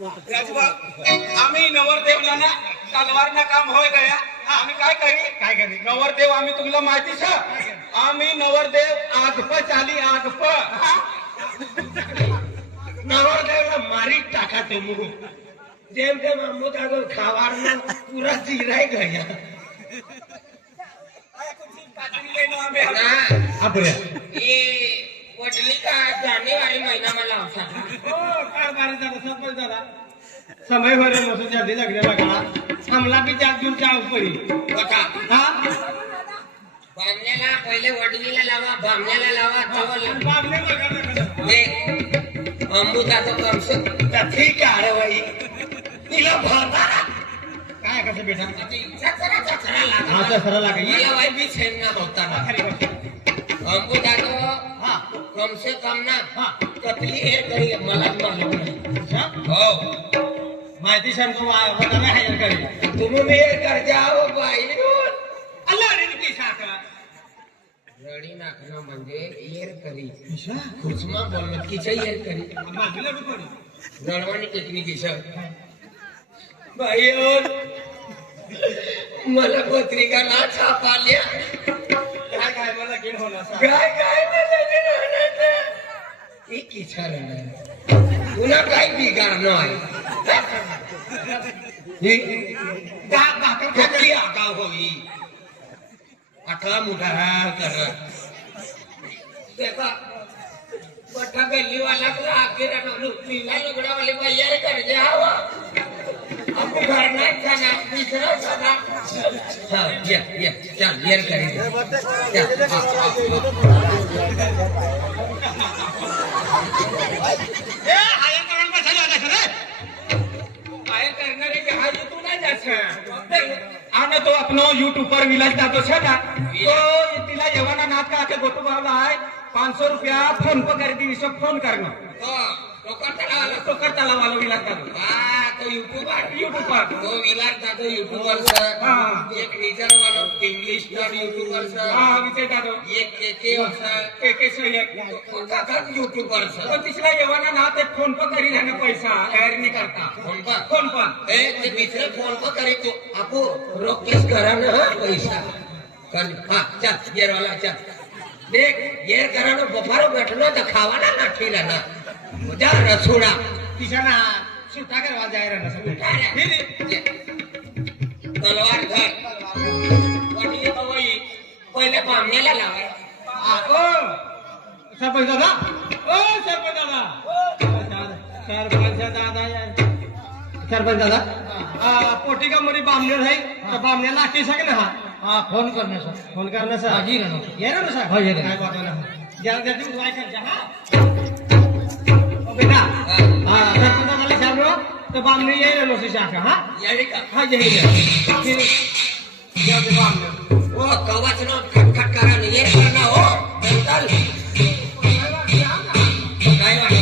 आम्ही नवरदेवला ना तलवार ना काम होय गया आम्ही काय करी नवरदेव आम्ही तुम्हाला माहिती छ आम्ही नवरदेव आगप चाली आगप नवरदेवला मारी टाका ते मुगु जेम तेम अमृत आगो खावारना पूरा जीराय गया आपल्या ये वडली का जानेवारी महिना मला लावता कारभारी झाला सरपंच झाला समय भर मसून जल्दी लागले बघा आमला बी जाग देऊन जाऊ पडी बघा हा बामण्याला पहिले वडलीला लावा बामण्याला लावा तवला बाबने बघा हे अमृताचं कमस ठीक आहे अरे भाई तिला भरता काय कसं बेटा चचरा लागा हा तर सरळ लागा मला वाई बी छेन ना होता ना अमृताचं हा कम से कम ना हा कतली हे करी मला मालूम नाही हो माहिती सांगतो वडाने हायर करेल तुम्ही मेर कर जाओ बाई अल्लाह रे की शाखा रडी नाखना म्हणजे येर करी खुसमा बोलमतकीच्या येर करी बाजूला पडी दळवाणी टेक्निकीच्या बाई मला पत्रिका ना छापाल्या काय मला घेऊन होणार काय मला राहणार एक इच्छा राहणार पुन्हा काय बिगाडणं आहे कतली आगाव होई अठरा मुठा कर देखा पठा गल्ली वाला आगे पीला लुगड़ा वाले भैया कर जावा आपको घर नहीं खाना दूसरा खाना हाँ ये चल ये करेंगे आना तो अपनो यूट्यूब पर विलास जातो छे ना तो तिला जेवाना नाथ का आके गोटू बाबा है 500 रुपया फोन पे कर दी सब फोन करना तो करताला वाला विलास जातो तो यूट्यूब पर तो विलास जातो यूट्यूबर सर एक टीचर वाला इंग्लिश तर यूट्यूबर सर हां विचे जातो एक के सर एक से एक काका यूट्यूबर तो सर तिसरा जेवाना नाथ एक फोन पे करी जाने पैसा खैर नहीं करता फोन पर ते दुसरे फोन पर करे तो आपको रोकेश करा ना पैसा कर हाँ चल ये वाला चल देख ये करा ना बफारो बैठना तो खावाना ना ठेला ना जा रसोड़ा तिसरा सुटा करवा जाए रहना सब तलवार धर वडील बाबाई पहिले बामण्याला लावाय ओ सरपंच दादा ओ सरपंच दादा सरपंच दादा पोटी का मरी बामने रही तो बामने लाठी सके ना हाँ फोन करना सर हाजी रहना ये ना सर हाँ ये काय बात ना जान जल्दी उठवाई कर जा ओ बेटा हाँ सरपंच दादा साहब रो तो बामने ये रहना सी शाखा हाँ यही का हाँ यही है फिर जल्दी बामने वो कवच नो खटखट करा नहीं ये करना हो चल काय वाला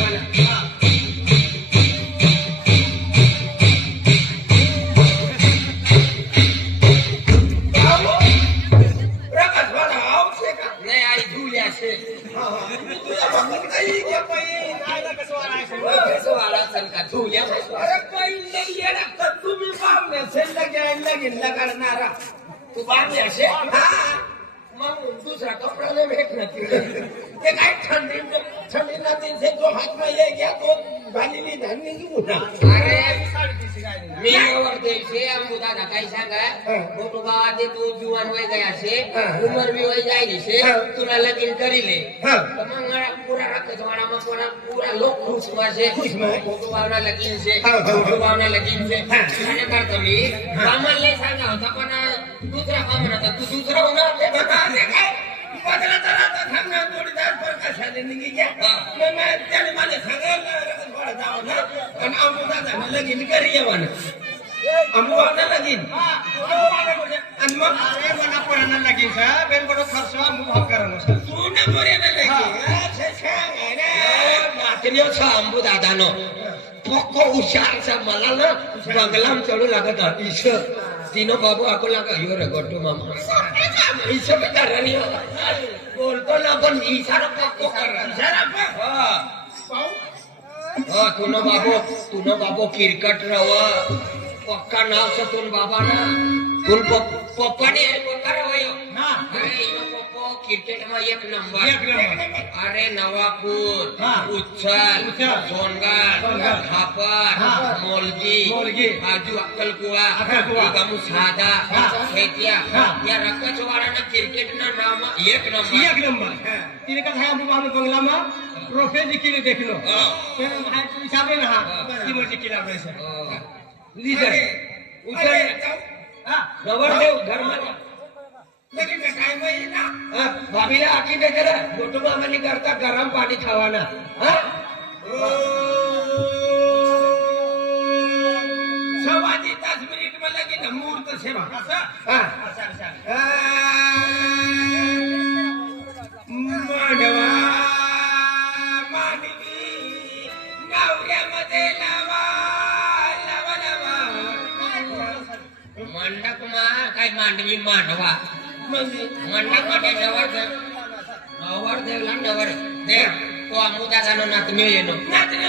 नहीं आई धुलिया से कैसे वाला संका धुलिया अरे काही नाही येणार तुम्ही बामण्या लगीन करणारा तू बांधले असे मग दुसरा कपडा नाही भेटणार ते काय थंडीला दिवसे जो हात मध्ये घ्या तो झालेली धान्य घेऊन अरे मी देशे अमृता काही सांगा मोठो गावात तू जुवान वय गया से उमर भी वय जायली से तुला लगीन करीले तर मग मला पूरा रखत वाला मग कोणा पूरा लोक खुश वासे मोठो भावना लगीन से मोठो भावना लगीन से काय करतो मी कामाला सांगा होता पण दुसरा काम म्हणता तू दुसरा होणार ते काय बदला तर सांगणार जोडीदार पण कशाने निघी घ्या त्याने मला सांगायला जावं ना आणि अमृता लगीन करी येवाना अमृता लगीन आणि मग मना पुराना लगी सर बेन बड़ो खर्चवा मुंह करनो सर तू न बोरेना लगीन मातनीयो छ अंबू दादानो पोको हुशार मला ना बंगलाम चढू लागत ईश तीनो बाबू आको लागा यो रे गट्टू मामा ईश बेटा रणी बोलतो ना पण इशारा पक्को कर इशारा पाहू तुनो बाबो किरकट रव पक्का नाव छ तुन बाबा ना तुन पप्पा ने पक्का रव यो हा. अरे यो पप्पो क्रिकेट में एक नंबर एक नंबर. अरे नवापूर हा. उच्छल उच्छल. सोनगढ़ सोनगढ़. खापर हा. मोलगी बाजू अक्कलकुवा अक्कलकुवा. गामू सादा हा. खेतिया हा. या रक्कचवाड़ा ना क्रिकेट ना नाम एक नंबर एक नंबर तिने का है बाबा बंगला में ट्रॉफी जिकिले देखलो फिर भाई हिसाबे ना की मर्जी किला वैसे लीडर उतर हां नवरदेव धर्म लगीन का टाइम आहे ना भाभीला आखी दे जरा गोटू मामानी करता गरम पाणी खावाना हा सवाजी 10 मिनिट में लगीन मुहूर्त सेवा हा मांडवा मानवी नवऱ्यामध्ये लावा लावा लावा मंडप मा काय मांडवी मांडवा मंडप मध्ये नवर देवला नवर देव तो अमुदादानो नात मिळेनो नाचणं